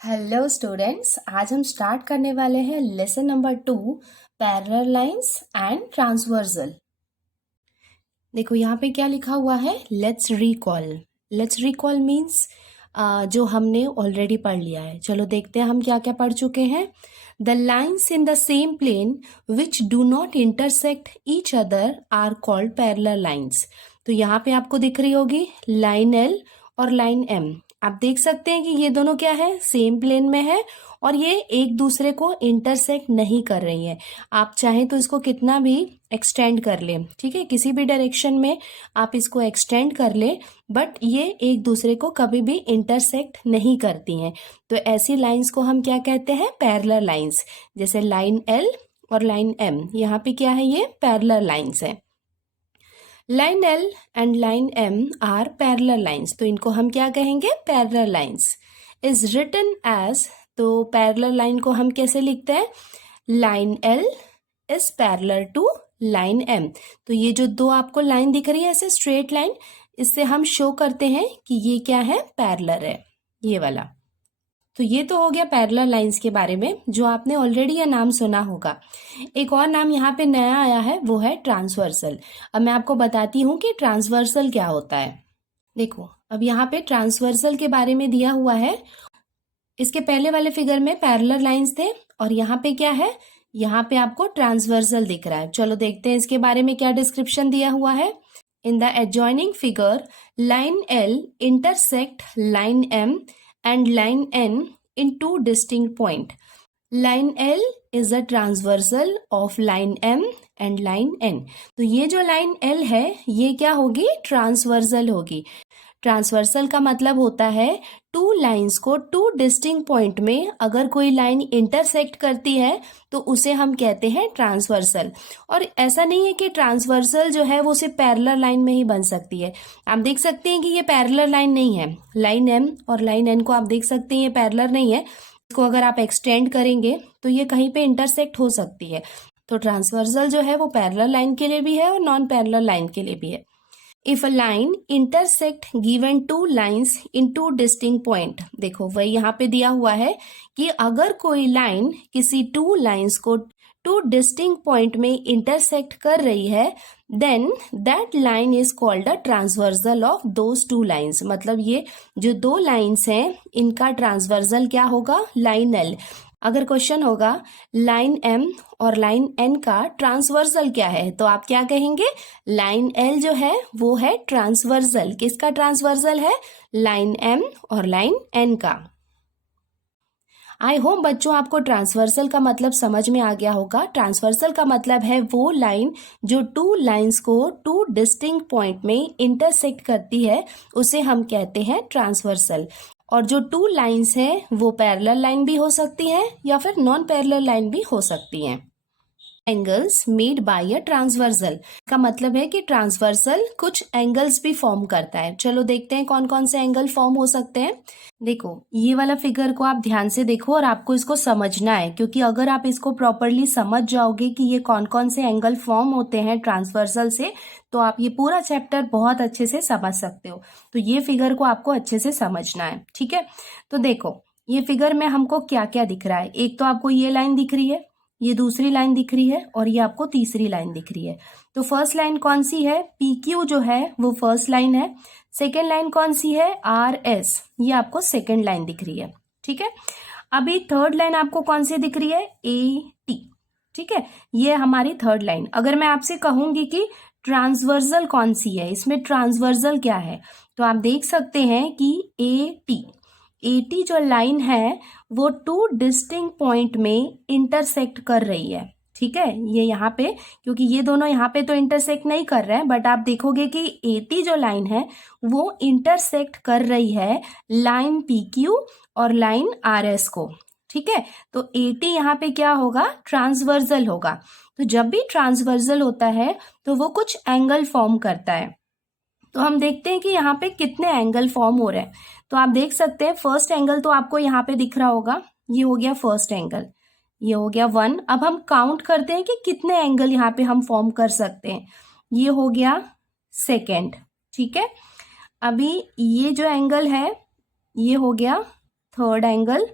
Hello students, आज हम start करने वाले हैं lesson number 2 parallel lines and transversal. देखो यहाँ पे क्या लिखा हुआ है, लेट्स रिकॉल मीन्स जो हमने ऑलरेडी पढ़ लिया है। चलो देखते हैं हम क्या क्या पढ़ चुके हैं। The lines in the same plane which do not intersect each other are called parallel lines. तो यहाँ पे आपको दिख रही होगी लाइन एल और लाइन एम। आप देख सकते हैं कि ये दोनों क्या है, सेम प्लेन में है और ये एक दूसरे को इंटरसेक्ट नहीं कर रही है। आप चाहें तो इसको कितना भी एक्सटेंड कर लें, ठीक है, किसी भी डायरेक्शन में आप इसको एक्सटेंड कर लें, बट ये एक दूसरे को कभी भी इंटरसेक्ट नहीं करती हैं। तो ऐसी लाइंस को हम क्या कहते हैं, पैरेलल लाइंस। जैसे लाइन एल और लाइन एम, यहाँ पे क्या है, ये पैरेलल लाइंस है। Line L and line M are parallel lines, तो इनको हम क्या कहेंगे, parallel lines. Is written as, तो पैरेलल लाइन को हम कैसे लिखते हैं, line L is parallel to line M. तो ये जो दो आपको लाइन दिख रही है ऐसे स्ट्रेट लाइन, इससे हम शो करते हैं कि ये क्या है, पैरेलल है, ये वाला। तो ये तो हो गया पैरेलल लाइंस के बारे में, जो आपने ऑलरेडी यह नाम सुना होगा। एक और नाम यहाँ पे नया आया है, वो है ट्रांसवर्सल। अब मैं आपको बताती हूँ कि ट्रांसवर्सल क्या होता है। देखो अब यहाँ पे ट्रांसवर्सल के बारे में दिया हुआ है। इसके पहले वाले फिगर में पैरेलल लाइंस थे और यहाँ पे क्या है, यहाँ पे आपको ट्रांसवर्सल दिख रहा है। चलो देखते हैं इसके बारे में क्या डिस्क्रिप्शन दिया हुआ है। In the adjoining figure line L intersect line M and line N in two distinct points. Line L is a transversal of line M and line N. तो ये जो line L है ये क्या होगी, ट्रांसवर्सल होगी। ट्रांसवर्सल का मतलब होता है टू लाइंस को टू डिस्टिंक्ट पॉइंट में अगर कोई लाइन इंटरसेक्ट करती है तो उसे हम कहते हैं ट्रांसवर्सल। और ऐसा नहीं है कि ट्रांसवर्सल जो है वो सिर्फ पैरेलल लाइन में ही बन सकती है। आप देख सकते हैं कि ये पैरेलल लाइन नहीं है, लाइन एम और लाइन एन को आप देख सकते हैं ये पैरेलल नहीं है। इसको अगर आप एक्सटेंड करेंगे तो ये कहीं पे इंटरसेक्ट हो सकती है। तो ट्रांसवर्सल जो है वो पैरेलल लाइन के लिए भी है और नॉन पैरेलल लाइन के लिए भी है। If a line intersect given two lines in to distinct point, देखो वही यहाँ पे दिया हुआ है कि अगर कोई लाइन किसी टू लाइन्स को टू डिस्टिंक्ट पॉइंट में इंटरसेक्ट कर रही है, then that line is called a transversal of those two lines. मतलब ये जो दो लाइन्स हैं इनका ट्रांसवर्सल क्या होगा, लाइन एल। अगर क्वेश्चन होगा लाइन एम और लाइन एन का ट्रांसवर्सल क्या है, तो आप क्या कहेंगे, लाइन एल जो है वो है ट्रांसवर्सल। किसका ट्रांसवर्सल है, लाइन एम और लाइन एन का। आई होप बच्चों आपको ट्रांसवर्सल का मतलब समझ में आ गया होगा। ट्रांसवर्सल का मतलब है वो लाइन जो टू लाइंस को टू डिस्टिंक्ट पॉइंट में इंटरसेक्ट करती है, उसे हम कहते हैं ट्रांसवर्सल। और जो टू लाइंस हैं वो पैरेलल लाइन भी हो सकती हैं या फिर नॉन पैरेलल लाइन भी हो सकती हैं। Angles made by a transversal का मतलब है कि ट्रांसवर्सल कुछ एंगल्स भी फॉर्म करता है। चलो देखते हैं कौन कौन से एंगल फॉर्म हो सकते हैं। देखो ये वाला फिगर को आप ध्यान से देखो और आपको इसको समझना है, क्योंकि अगर आप इसको प्रॉपरली समझ जाओगे कि ये कौन कौन से एंगल फॉर्म होते हैं ट्रांसवर्सल से, तो आप ये पूरा चैप्टर बहुत अच्छे से समझ सकते हो। तो ये फिगर को आपको अच्छे से समझना है, ठीक है। तो देखो ये फिगर में हमको क्या क्या दिख रहा है। एक तो आपको ये लाइन दिख रही है, ये दूसरी लाइन दिख रही है और ये आपको तीसरी लाइन दिख रही है। तो फर्स्ट लाइन कौन सी है, पी क्यू जो है वो फर्स्ट लाइन है। सेकेंड लाइन कौन सी है, आर एस, ये आपको सेकेंड लाइन दिख रही है, ठीक है। अभी थर्ड लाइन आपको कौन सी दिख रही है, ए टी, ठीक है, ये हमारी थर्ड लाइन। अगर मैं आपसे कहूंगी कि ट्रांसवर्सल कौन सी है, इसमें ट्रांसवर्सल क्या है, तो आप देख सकते हैं कि ए टी जो लाइन है वो टू डिस्टिंक्ट पॉइंट में इंटरसेक्ट कर रही है, ठीक है। ये यहाँ पे, क्योंकि ये दोनों यहाँ पे तो इंटरसेक्ट नहीं कर रहे हैं, बट आप देखोगे कि ए टी जो लाइन है वो इंटरसेक्ट कर रही है लाइन पी क्यू और लाइन आर एस को, ठीक है। तो ए टी यहाँ पे क्या होगा, ट्रांसवर्सल होगा। तो जब भी ट्रांसवर्सल होता है तो वो कुछ एंगल फॉर्म करता है। तो हम देखते हैं कि यहाँ पे कितने एंगल फॉर्म हो रहे हैं। तो आप देख सकते हैं फर्स्ट एंगल तो आपको यहाँ पे दिख रहा होगा, ये हो गया फर्स्ट एंगल, ये हो गया 1। अब हम काउंट करते हैं कि कितने एंगल यहाँ पे हम फॉर्म कर सकते हैं। ये हो गया सेकेंड, ठीक है। अभी ये जो एंगल है ये हो गया थर्ड एंगल,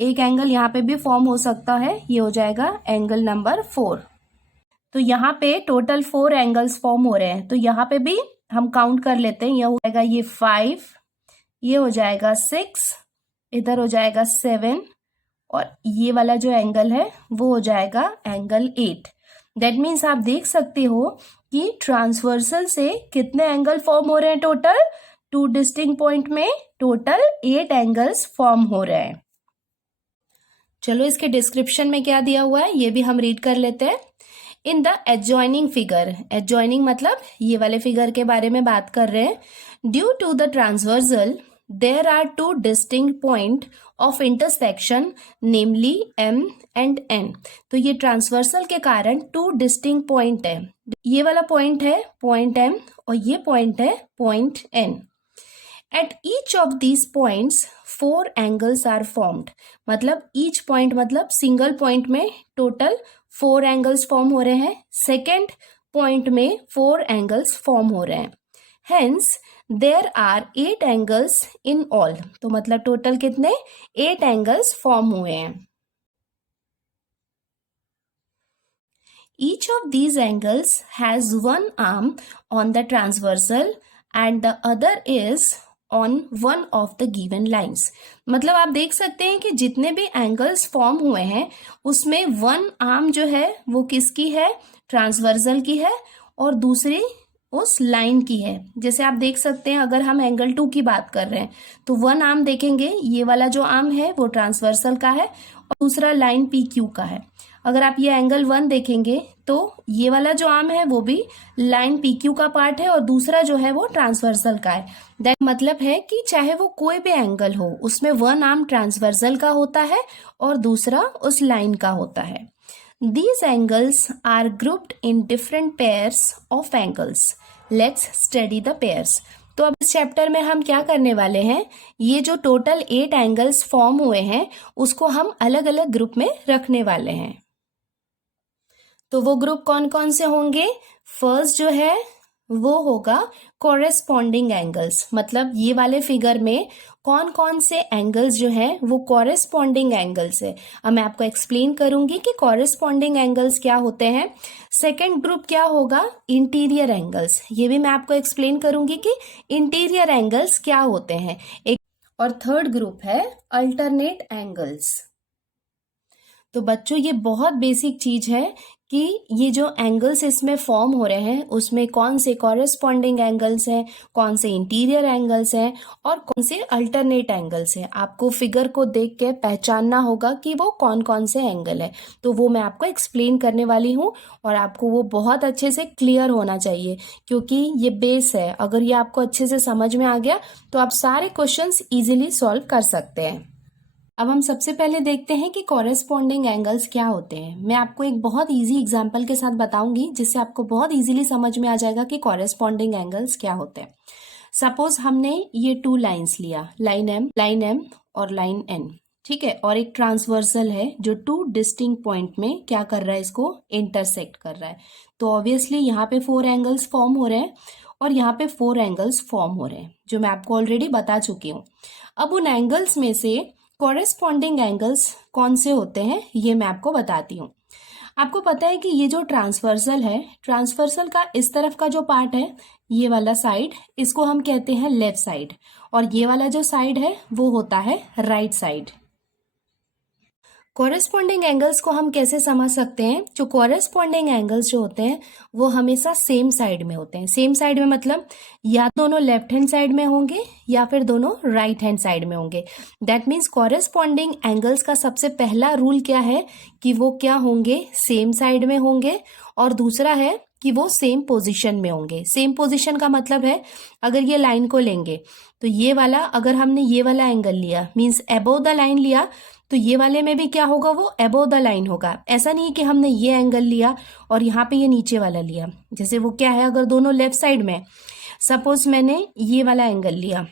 एक एंगल यहाँ पे भी फॉर्म हो सकता है, ये हो जाएगा एंगल नंबर 4। तो यहाँ पे टोटल 4 एंगल्स फॉर्म हो रहे हैं, तो यहाँ पे भी हम काउंट कर लेते हैं। ये हो जाएगा ये 5, ये हो जाएगा 6, इधर हो जाएगा 7, और ये वाला जो एंगल है वो हो जाएगा एंगल 8। दैट मीन्स आप देख सकते हो कि ट्रांसवर्सल से कितने एंगल फॉर्म हो रहे हैं टोटल, 2 डिस्टिंक्ट पॉइंट में टोटल 8 एंगल्स फॉर्म हो रहे हैं। चलो इसके डिस्क्रिप्शन में क्या दिया हुआ है ये भी हम रीड कर लेते हैं। इन द एडजॉइनिंग फिगर, एडजॉइनिंग मतलब ये वाले फिगर के बारे में बात कर रहे हैं। Due to the transversal there are 2 distinct point of intersection namely M and N। तो ये ट्रांसवर्सल के कारण 2 distinct point है, ये वाला पॉइंट है पॉइंट M और ये पॉइंट है point N। At each of these points 4 angles are formed। मतलब each point मतलब सिंगल पॉइंट में टोटल 4 एंगल्स फॉर्म हो रहे हैं, सेकेंड पॉइंट में 4 एंगल्स फॉर्म हो रहे हैं। Hence there are 8 angles in all. तो मतलब टोटल कितने 8 एंगल्स फॉर्म हुए हैं। Each of these angles has one arm on the transversal and the other is on one of the given lines. मतलब आप देख सकते हैं कि जितने भी एंगल्स फॉर्म हुए हैं उसमें वन आर्म जो है वो किसकी है, ट्रांसवर्सल की है, और दूसरी उस लाइन की है। जैसे आप देख सकते हैं अगर हम एंगल 2 की बात कर रहे हैं तो वन आर्म देखेंगे, ये वाला जो आर्म है वो ट्रांसवर्सल का है और दूसरा लाइन PQ का है। अगर आप ये एंगल 1 देखेंगे तो ये वाला जो आर्म है वो भी लाइन PQ का पार्ट है और दूसरा जो है वो ट्रांसवर्सल का है। दैट मतलब है कि चाहे वो कोई भी एंगल हो उसमें वन आर्म ट्रांसवर्सल का होता है और दूसरा उस लाइन का होता है। These angles are grouped in different pairs of angles. Let's study the pairs. तो अब इस चैप्टर में हम क्या करने वाले हैं, ये जो टोटल 8 एंगल्स फॉर्म हुए हैं उसको हम अलग अलग ग्रुप में रखने वाले हैं। तो वो ग्रुप कौन कौन से होंगे, फर्स्ट जो है वो होगा कॉरेस्पॉन्डिंग एंगल्स। मतलब ये वाले फिगर में कौन कौन से एंगल्स जो हैं वो कॉरेस्पॉन्डिंग एंगल्स है। अब मैं आपको एक्सप्लेन करूंगी कि कॉरेस्पॉन्डिंग एंगल्स क्या होते हैं। सेकंड ग्रुप क्या होगा, इंटीरियर एंगल्स। ये भी मैं आपको एक्सप्लेन करूंगी कि इंटीरियर एंगल्स क्या होते हैं। एक और थर्ड ग्रुप है अल्टरनेट एंगल्स। तो बच्चों ये बहुत बेसिक चीज है कि ये जो एंगल्स इसमें फॉर्म हो रहे हैं उसमें कौन से कॉरेस्पॉन्डिंग एंगल्स हैं, कौन से इंटीरियर एंगल्स हैं और कौन से अल्टरनेट एंगल्स हैं। आपको फिगर को देख के पहचानना होगा कि वो कौन कौन से एंगल है। तो वो मैं आपको एक्सप्लेन करने वाली हूँ और आपको वो बहुत अच्छे से क्लियर होना चाहिए क्योंकि ये बेस है। अगर ये आपको अच्छे से समझ में आ गया तो आप सारे क्वेश्चंस इजीली सॉल्व कर सकते हैं। अब हम सबसे पहले देखते हैं कि कॉरेस्पॉन्डिंग एंगल्स क्या होते हैं। मैं आपको एक बहुत इजी एग्जांपल के साथ बताऊंगी जिससे आपको बहुत इजीली समझ में आ जाएगा कि कॉरेस्पॉन्डिंग एंगल्स क्या होते हैं। सपोज हमने ये 2 लाइंस लिया, लाइन M और लाइन N, ठीक है, और एक ट्रांसवर्सल है जो 2 डिस्टिंक्ट पॉइंट में क्या कर रहा है, इसको इंटरसेक्ट कर रहा है। तो ऑब्वियसली यहाँ पे 4 एंगल्स फॉर्म हो रहे हैं और यहाँ पे 4 एंगल्स फॉर्म हो रहे हैं जो मैं आपको ऑलरेडी बता चुकी हूँ। अब उन एंगल्स में से कॉरेस्पॉन्डिंग एंगल्स कौन से होते हैं ये मैं आपको बताती हूँ। आपको पता है कि ये जो ट्रांसवर्सल है, ट्रांसवर्सल का इस तरफ का जो पार्ट है, ये वाला साइड, इसको हम कहते हैं लेफ्ट साइड, और ये वाला जो साइड है वो होता है राइट साइड। कॉरेस्पॉन्डिंग एंगल्स को हम कैसे समझ सकते हैं, जो कॉरेस्पॉन्डिंग एंगल्स जो होते हैं वो हमेशा सेम साइड में होते हैं। सेम साइड में मतलब या दोनों लेफ्ट हैंड साइड में होंगे या फिर दोनों राइट हैंड साइड में होंगे। दैट मीन्स कॉरेस्पॉन्डिंग एंगल्स का सबसे पहला रूल क्या है कि वो क्या होंगे, सेम साइड में होंगे, और दूसरा है कि वो सेम पोजीशन में होंगे। सेम पोजीशन का मतलब है अगर ये लाइन को लेंगे तो ये वाला, अगर हमने ये वाला एंगल लिया मीन्स अबोव द लाइन लिया, तो ये वाले में भी क्या होगा, वो अबोव द लाइन होगा। ऐसा नहीं कि हमने ये एंगल लिया और यहाँ पे ये नीचे वाला लिया। जैसे वो क्या है, अगर दोनों लेफ्ट साइड में, सपोज मैंने ये वाला एंगल लिया,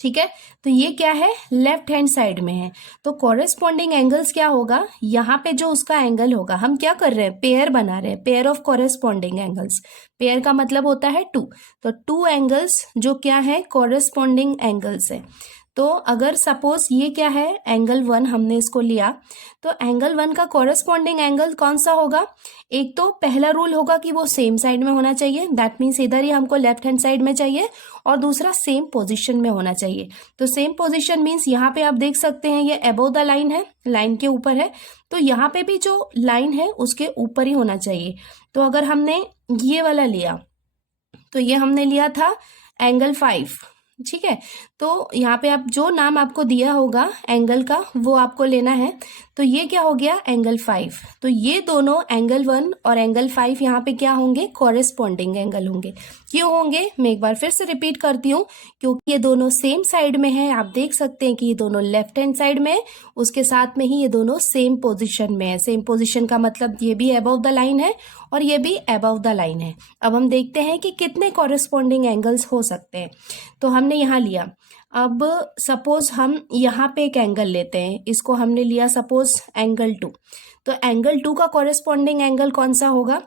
ठीक है, तो ये क्या है, लेफ्ट हैंड साइड में है। तो कॉरेस्पॉन्डिंग एंगल्स क्या होगा, यहाँ पे जो उसका एंगल होगा, हम क्या कर रहे हैं, पेयर बना रहे हैं, pair of corresponding angles. Pair का मतलब होता है 2। तो 2 एंगल्स जो क्या है, कॉरेस्पॉन्डिंग एंगल्स है। तो अगर सपोज ये क्या है, एंगल 1 हमने इसको लिया, तो एंगल 1 का कॉरेस्पॉन्डिंग एंगल कौन सा होगा? एक तो पहला रूल होगा कि वो सेम साइड में होना चाहिए, दैट मीन्स इधर ही हमको लेफ्ट हैंड साइड में चाहिए, और दूसरा सेम पोजीशन में होना चाहिए। तो सेम पोजीशन मीन्स यहाँ पे आप देख सकते हैं ये अबव द लाइन है, लाइन के ऊपर है, तो यहाँ पे भी जो लाइन है उसके ऊपर ही होना चाहिए। तो अगर हमने ये वाला लिया, तो ये हमने लिया था एंगल 5, ठीक है। तो यहाँ पे आप जो नाम आपको दिया होगा एंगल का वो आपको लेना है। तो ये क्या हो गया, एंगल 5। तो ये दोनों एंगल 1 और एंगल 5 यहाँ पे क्या होंगे, कॉरेस्पॉन्डिंग एंगल होंगे। क्यों होंगे, मैं एक बार फिर से रिपीट करती हूँ, क्योंकि ये दोनों सेम साइड में है। आप देख सकते हैं कि ये दोनों लेफ्ट हैंड साइड में है, उसके साथ में ही ये दोनों सेम पोजिशन में है। सेम पोजिशन का मतलब ये भी अबव द लाइन है और ये भी अबव द लाइन है। अब हम देखते हैं कि कितने कॉरेस्पॉन्डिंग एंगल्स हो सकते हैं। तो हमने यहाँ लिया, अब सपोज हम यहाँ पे एक एंगल लेते हैं, इसको हमने लिया सपोज एंगल 2। तो एंगल 2 का कॉरेस्पॉन्डिंग एंगल कौन सा होगा?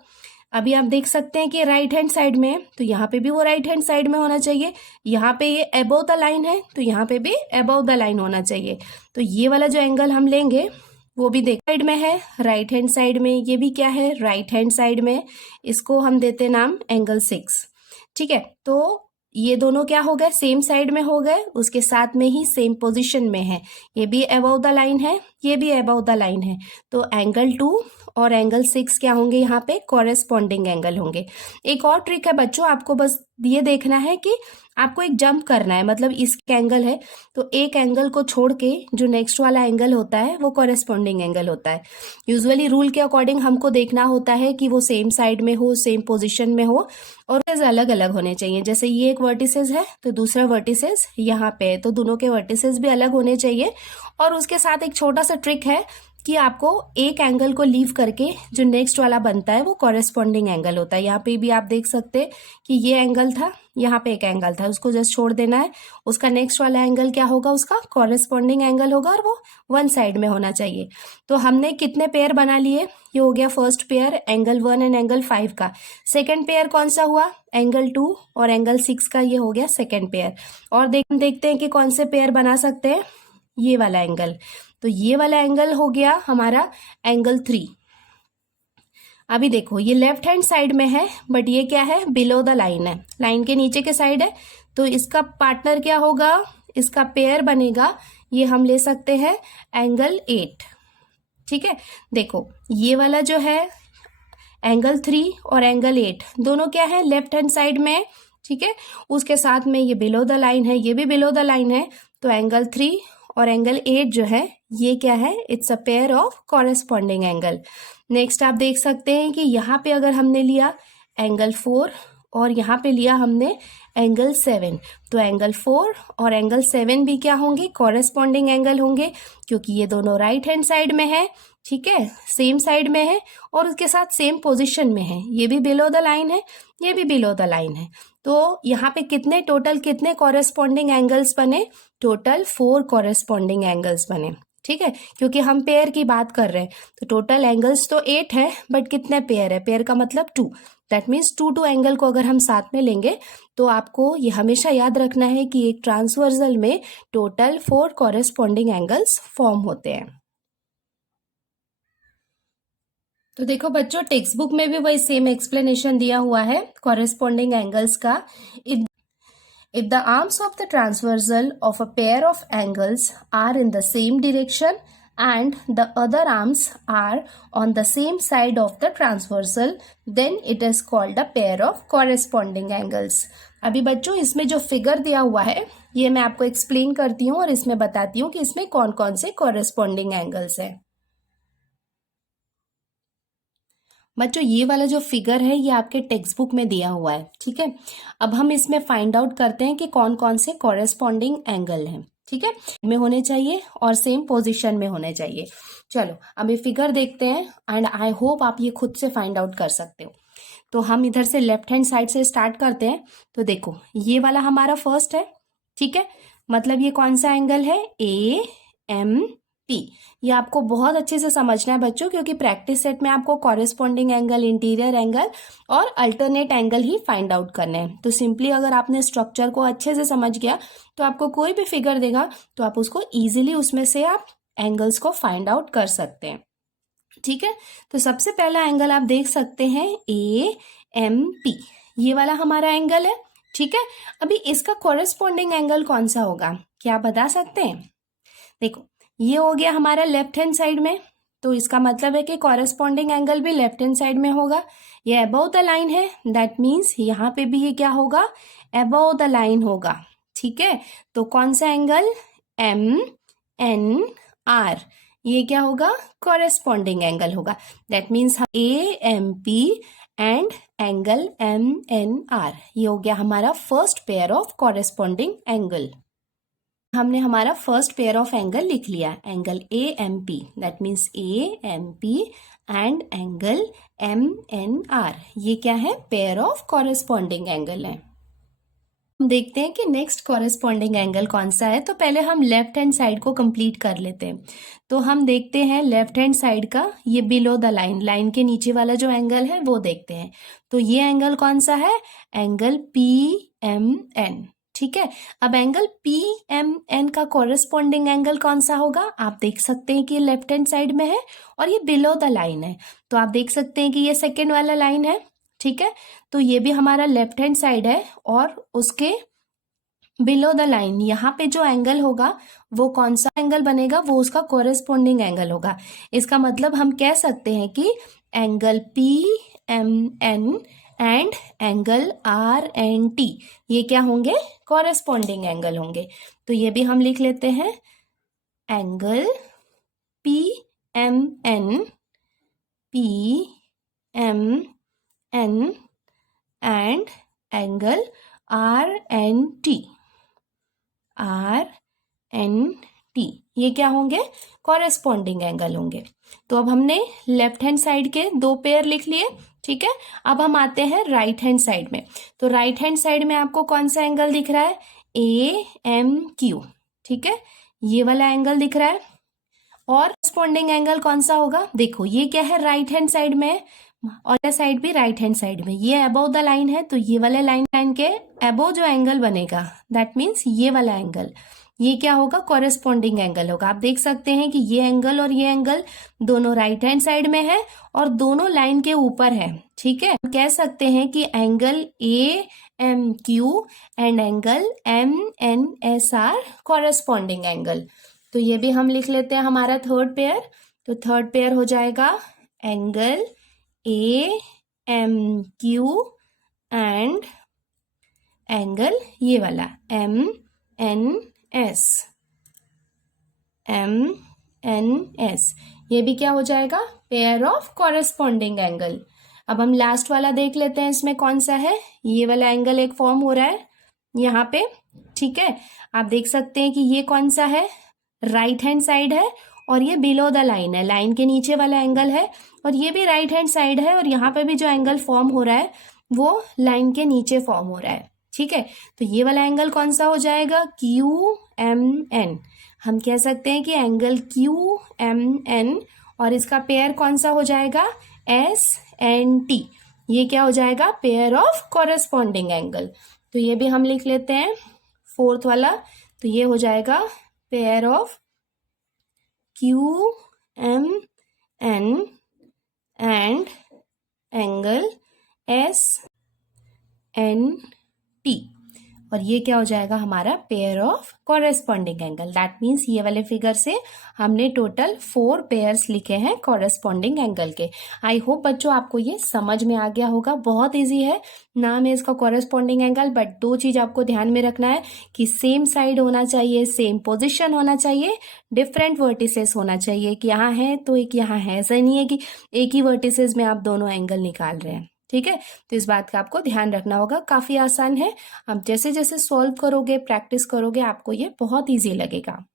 अभी आप देख सकते हैं कि राइट हैंड साइड में है, तो यहाँ पे भी वो राइट हैंड साइड में होना चाहिए। यहाँ पे ये अबव द लाइन है, तो यहाँ पे भी अबव द लाइन होना चाहिए। तो ये वाला जो एंगल हम लेंगे वो भी देख साइड में है, राइट हैंड साइड में, ये भी क्या है, राइट हैंड साइड में। इसको हम देते नाम एंगल 6, ठीक है। तो ये दोनों क्या हो गए, सेम साइड में हो गए, उसके साथ में ही सेम पोजीशन में है। ये भी अबव द लाइन है, ये भी अबव द लाइन है। तो एंगल 2 और एंगल 6 क्या होंगे, यहाँ पे कॉरेस्पॉन्डिंग एंगल होंगे। एक और ट्रिक है बच्चों, आपको बस ये देखना है कि आपको एक जंप करना है, मतलब इसके एंगल है तो एक एंगल को छोड़ के जो नेक्स्ट वाला एंगल होता है वो कॉरेस्पॉन्डिंग एंगल होता है। यूजुअली रूल के अकॉर्डिंग हमको देखना होता है कि वो सेम साइड में हो, सेम पोजीशन में हो, और अलग अलग होने चाहिए। जैसे ये एक वर्टिसेस है तो दूसरा वर्टिसेस यहाँ पे है, तो दोनों के वर्टिसेस भी अलग होने चाहिए। और उसके साथ एक छोटा सा ट्रिक है कि आपको एक एंगल को लीव करके जो नेक्स्ट वाला बनता है वो कॉरेस्पॉन्डिंग एंगल होता है। यहाँ पे भी आप देख सकते हैं कि ये एंगल था, यहाँ पे एक एंगल था, उसको जस्ट छोड़ देना है। उसका नेक्स्ट वाला एंगल क्या होगा, उसका कॉरेस्पॉन्डिंग एंगल होगा, और वो वन साइड में होना चाहिए। तो हमने कितने पेयर बना लिए, ये हो गया first pair angle 1 and angle 5 का। सेकेंड पेयर कौन सा हुआ, एंगल 2 और एंगल 6 का, ये हो गया सेकेंड पेयर। और देखते हैं कि कौन से पेयर बना सकते हैं, ये वाला एंगल। तो ये वाला एंगल हो गया हमारा एंगल 3। अभी देखो ये लेफ्ट हैंड साइड में है, बट ये क्या है, बिलो द लाइन है, लाइन के नीचे के साइड है। तो इसका पार्टनर क्या होगा, इसका पेयर बनेगा, ये हम ले सकते हैं एंगल 8, ठीक है। देखो ये वाला जो है एंगल 3 और एंगल 8 दोनों क्या है, लेफ्ट हैंड साइड में, ठीक है। उसके साथ में ये बिलो द लाइन है, ये भी बिलो द लाइन है। तो एंगल 3 और एंगल 8 जो है ये क्या है, it's a pair of corresponding angle. Next आप देख सकते हैं कि यहाँ पे अगर हमने लिया एंगल 4 और यहाँ पे लिया हमने एंगल 7, तो एंगल 4 और एंगल 7 भी क्या होंगे, कॉरेस्पॉन्डिंग एंगल होंगे, क्योंकि ये दोनों राइट हैंड साइड में है, ठीक है, सेम साइड में है और उसके साथ सेम पोजीशन में है। ये भी बिलो द लाइन है, ये भी बिलो द लाइन है। तो यहाँ पे कितने कॉरेस्पॉन्डिंग एंगल्स बने, टोटल 4 कॉरेस्पॉन्डिंग एंगल्स बने, ठीक है, क्योंकि हम पेयर की बात कर रहे हैं। तो टोटल एंगल्स तो 8 है, बट कितने पेयर है, पेयर का मतलब 2, दैट मीन्स 2 एंगल को अगर हम साथ में लेंगे तो आपको ये हमेशा याद रखना है कि एक ट्रांसवर्सल में टोटल 4 कॉरेस्पॉन्डिंग एंगल्स फॉर्म होते हैं। तो देखो बच्चों, टेक्स्ट बुक में भी वही सेम एक्सप्लेनेशन दिया हुआ है कॉरेस्पॉन्डिंग एंगल्स का। If the arms of the transversal of a pair of angles are in the same direction and the other arms are on the same side of the transversal, then it is called a pair of corresponding angles. अभी बच्चों इसमें जो figure दिया हुआ है ये मैं आपको एक्सप्लेन करती हूँ और इसमें बताती हूँ कि इसमें कौन कौन से कॉरेस्पॉन्डिंग एंगल्स हैं। बच्चों ये वाला जो फिगर है ये आपके टेक्स्ट बुक में दिया हुआ है, ठीक है। अब हम इसमें फाइंड आउट करते हैं कि कौन कौन से कॉरेस्पॉन्डिंग एंगल हैं, ठीक है, में होने चाहिए और सेम पोजीशन में होने चाहिए। चलो अब ये फिगर देखते हैं एंड आई होप आप ये खुद से फाइंड आउट कर सकते हो। तो हम इधर से लेफ्ट हैंड साइड से स्टार्ट करते हैं। तो देखो ये वाला हमारा फर्स्ट है, ठीक है, मतलब ये कौन सा एंगल है, AM पी। ये आपको बहुत अच्छे से समझना है बच्चों, क्योंकि प्रैक्टिस सेट में आपको कॉरेस्पॉन्डिंग एंगल, इंटीरियर एंगल और अल्टरनेट एंगल ही फाइंड आउट करने हैं। तो सिंपली अगर आपने स्ट्रक्चर को अच्छे से समझ गया तो आपको कोई भी फिगर देगा तो आप उसको इजीली उसमें से आप एंगल्स को फाइंड आउट कर सकते हैं। ठीक है, तो सबसे पहला एंगल आप देख सकते हैं AMP, ये वाला हमारा एंगल है। ठीक है, अभी इसका कॉरेस्पॉन्डिंग एंगल कौन सा होगा, क्या आप बता सकते हैं? देखो, ये हो गया हमारा लेफ्ट हैंड साइड में, तो इसका मतलब है कि कॉरेस्पॉन्डिंग एंगल भी लेफ्ट हैंड साइड में होगा। ये अबव द लाइन है, दैट मीन्स यहाँ पे भी ये क्या होगा, अबव द लाइन होगा। ठीक है, तो कौन सा एंगल, MNR, ये क्या होगा, कॉरेस्पॉन्डिंग एंगल होगा। That means AMP and angle MNR, ये हो गया हमारा first pair of corresponding angle. हमने हमारा फर्स्ट पेयर ऑफ एंगल लिख लिया, angle AMP, that means AMP and angle MNR, ये क्या है, पेयर ऑफ कॉरेस्पॉन्डिंग एंगल है। हम देखते हैं कि नेक्स्ट कॉरेस्पॉन्डिंग एंगल कौन सा है। तो पहले हम लेफ्ट हैंड साइड को कंप्लीट कर लेते हैं। तो हम देखते हैं लेफ्ट हैंड साइड का, ये बिलो द लाइन, लाइन के नीचे वाला जो एंगल है वो देखते हैं। तो ये एंगल कौन सा है, एंगल PMN। ठीक है, अब एंगल PMN का कॉरेस्पॉन्डिंग एंगल कौन सा होगा, आप देख सकते हैं कि ये लेफ्ट हैंड साइड में है और ये बिलो द लाइन है। तो आप देख सकते हैं कि ये सेकेंड वाला लाइन है। ठीक है, तो ये भी हमारा लेफ्ट हैंड साइड है और उसके बिलो द लाइन यहाँ पे जो एंगल होगा वो कौन सा एंगल बनेगा, वो उसका कॉरेस्पॉन्डिंग एंगल होगा। इसका मतलब हम कह सकते हैं कि angle PMN and angle RNT, ये क्या होंगे, कॉरेस्पॉन्डिंग एंगल होंगे। तो ये भी हम लिख लेते हैं, angle PMN and angle RNT, ये क्या होंगे, कॉरेस्पॉन्डिंग एंगल होंगे। तो अब हमने लेफ्ट हैंड साइड के दो पेयर लिख लिए। ठीक है, अब हम आते हैं राइट हैंड साइड में। तो राइट हैंड साइड में आपको कौन सा एंगल दिख रहा है, AMQ। ठीक है, ये वाला एंगल दिख रहा है। और कॉरेस्पॉन्डिंग एंगल कौन सा होगा, देखो ये क्या है, राइट हैंड साइड में और ये साइड भी राइट हैंड साइड में, ये अबव द लाइन है। तो ये वाले लाइन के अबव जो एंगल बनेगा, दैट मीन्स ये वाला एंगल, ये क्या होगा, कॉरेस्पॉन्डिंग एंगल होगा। आप देख सकते हैं कि ये एंगल और ये एंगल दोनों राइट हैंड साइड में है और दोनों लाइन के ऊपर है। ठीक है, हम कह सकते हैं कि angle AMQ and angle MNS are corresponding angle. तो ये भी हम लिख लेते हैं हमारा थर्ड पेयर। तो थर्ड पेयर हो जाएगा एंगल AMQ एंड एंगल ये वाला MNS, ये भी क्या हो जाएगा, पेयर ऑफ कॉरेस्पॉन्डिंग एंगल। अब हम लास्ट वाला देख लेते हैं, इसमें कौन सा है, ये वाला एंगल एक फॉर्म हो रहा है यहाँ पे। ठीक है, आप देख सकते हैं कि ये कौन सा है, राइट हैंड साइड है और ये बिलो द लाइन है, लाइन के नीचे वाला एंगल है और ये भी राइट हैंड साइड है और यहाँ पे भी जो एंगल फॉर्म हो रहा है वो लाइन के नीचे फॉर्म हो रहा है। ठीक है, तो ये वाला एंगल कौन सा हो जाएगा, QMN। हम कह सकते हैं कि एंगल QMN और इसका पेयर कौन सा हो जाएगा, SNT, ये क्या हो जाएगा, पेयर ऑफ कॉरेस्पॉन्डिंग एंगल। तो ये भी हम लिख लेते हैं फोर्थ वाला। तो ये हो जाएगा pair of QMN and angle SNT, और ये क्या हो जाएगा हमारा pair of corresponding angle. That means ये वाले फिगर से हमने टोटल 4 पेयर्स लिखे हैं कॉरेस्पॉन्डिंग एंगल के। आई होप बच्चों आपको ये समझ में आ गया होगा, बहुत इजी है, नाम है इसका कॉरेस्पॉन्डिंग एंगल। बट 2 चीज आपको ध्यान में रखना है कि सेम साइड होना चाहिए, सेम पोजिशन होना चाहिए, डिफरेंट वर्टिसेस होना चाहिए। कि यहाँ है तो एक यहाँ है, ऐसा नहीं है कि एक ही वर्टिसेस में आप दोनों एंगल निकाल रहे हैं। ठीक है, तो इस बात का आपको ध्यान रखना होगा। काफी आसान है, आप जैसे जैसे सॉल्व करोगे, प्रैक्टिस करोगे, आपको ये बहुत इजी लगेगा।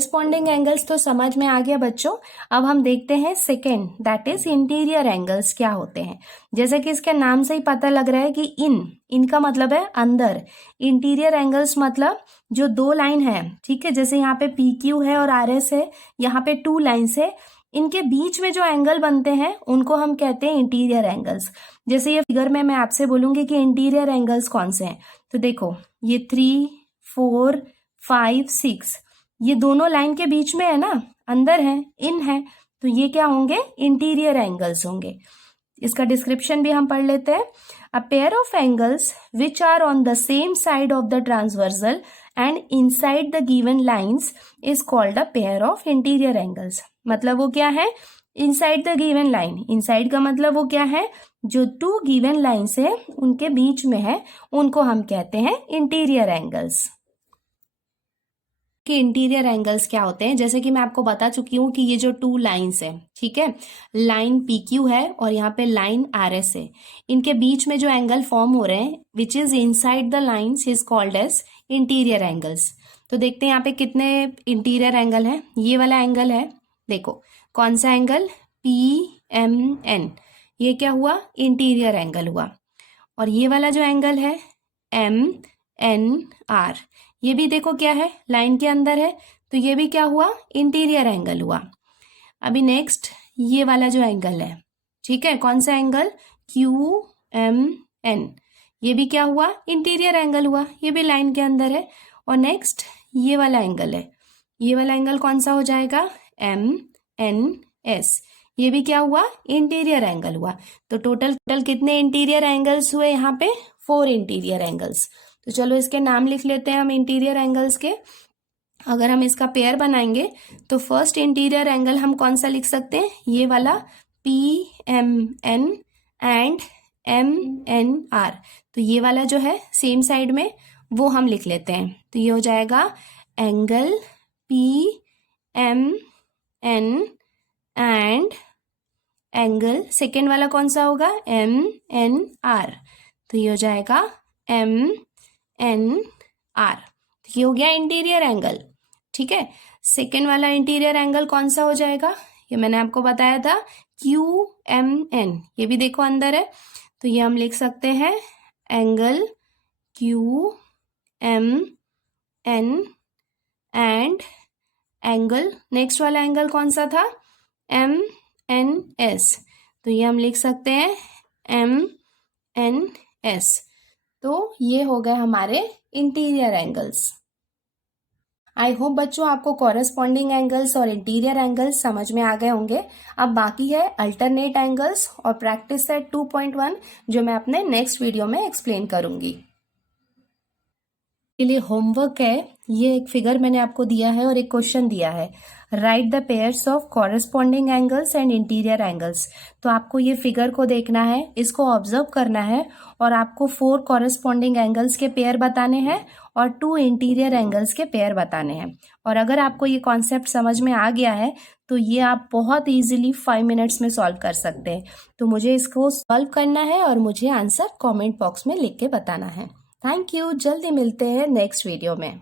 कॉरेस्पॉन्डिंग एंगल्स तो समझ में आ गया बच्चों। अब हम देखते हैं second, that is interior angles क्या होते हैं। जैसे कि इसके नाम से ही पता लग रहा है कि इनका मतलब है अंदर। इंटीरियर एंगल्स मतलब जो दो लाइन है, ठीक है, जैसे यहाँ पे PQ है और RS है, यहाँ पे 2 लाइन्स है, इनके बीच में जो एंगल बनते हैं उनको हम कहते हैं इंटीरियर एंगल्स। जैसे ये फिगर में मैं आपसे बोलूंगी कि इंटीरियर एंगल्स कौन से हैं, तो देखो ये 3, 4, 5, 6 ये दोनों लाइन के बीच में है ना, अंदर है, इन है, तो ये क्या होंगे, इंटीरियर एंगल्स होंगे। इसका डिस्क्रिप्शन भी हम पढ़ लेते हैं। A pair of angles which are on the same side of the transversal and inside the given lines is called a pair of interior angles. मतलब वो क्या है, inside the given line. Inside का मतलब वो क्या है, जो 2 गिवन लाइंस है उनके बीच में है, उनको हम कहते हैं इंटीरियर एंगल्स। कि इंटीरियर एंगल्स क्या होते हैं, जैसे कि मैं आपको बता चुकी हूँ कि ये जो 2 लाइंस है, ठीक है, लाइन PQ है और यहाँ पे लाइन RS है, इनके बीच में जो एंगल फॉर्म हो रहे हैं which is inside the lines is called as interior angles. तो देखते हैं यहाँ पे कितने इंटीरियर एंगल है। ये वाला एंगल है, देखो कौन सा एंगल, PMN, ये क्या हुआ, इंटीरियर एंगल हुआ। और ये वाला जो एंगल है MNR, ये भी देखो क्या है, लाइन के अंदर है, तो ये भी क्या हुआ, इंटीरियर एंगल हुआ। अभी नेक्स्ट ये वाला जो एंगल है, ठीक है, कौन सा एंगल, QMN, ये भी क्या हुआ, इंटीरियर एंगल हुआ, ये भी लाइन के अंदर है। और नेक्स्ट ये वाला एंगल है, ये वाला एंगल कौन सा हो जाएगा, MNS, ये भी क्या हुआ, इंटीरियर एंगल हुआ। तो टोटल कितने इंटीरियर एंगल्स हुए यहाँ पे, 4 इंटीरियर एंगल्स। तो चलो इसके नाम लिख लेते हैं हम इंटीरियर एंगल्स के। अगर हम इसका पेयर बनाएंगे तो फर्स्ट इंटीरियर एंगल हम कौन सा लिख सकते हैं, ये वाला PMN एंड MNR। तो ये वाला जो है सेम साइड में, वो हम लिख लेते हैं। तो ये हो जाएगा angle PMN and angle second वाला कौन सा होगा, MNR। तो ये हो जाएगा MNR। ये हो गया इंटीरियर एंगल, ठीक है। सेकेंड वाला इंटीरियर एंगल कौन सा हो जाएगा, ये मैंने आपको बताया था, QMN, ये भी देखो अंदर है, तो ये हम लिख सकते हैं angle QMN and angle, next वाला एंगल कौन सा था, MNS, तो ये हम लिख सकते हैं MNS। तो ये हो गए हमारे इंटीरियर एंगल्स। आई होप बच्चों आपको कॉरेस्पॉन्डिंग एंगल्स और इंटीरियर एंगल्स समझ में आ गए होंगे। अब बाकी है अल्टरनेट एंगल्स और प्रैक्टिस सेट 2.1 जो मैं अपने नेक्स्ट वीडियो में एक्सप्लेन करूंगी। के लिए होमवर्क है, ये एक फिगर मैंने आपको दिया है और एक क्वेश्चन दिया है, right the pairs of corresponding angles and interior angles. तो आपको ये फिगर को देखना है, इसको ऑब्जर्व करना है और आपको 4 कॉरेस्पॉन्डिंग एंगल्स के पेयर बताने हैं और 2 इंटीरियर एंगल्स के पेयर बताने हैं। और अगर आपको ये कॉन्सेप्ट समझ में आ गया है तो ये आप बहुत इजीली 5 मिनट्स में सॉल्व कर सकते हैं। तो मुझे इसको सॉल्व करना है और मुझे आंसर कमेंट बॉक्स में लिख के बताना है। थैंक यू, जल्दी मिलते हैं नेक्स्ट वीडियो में।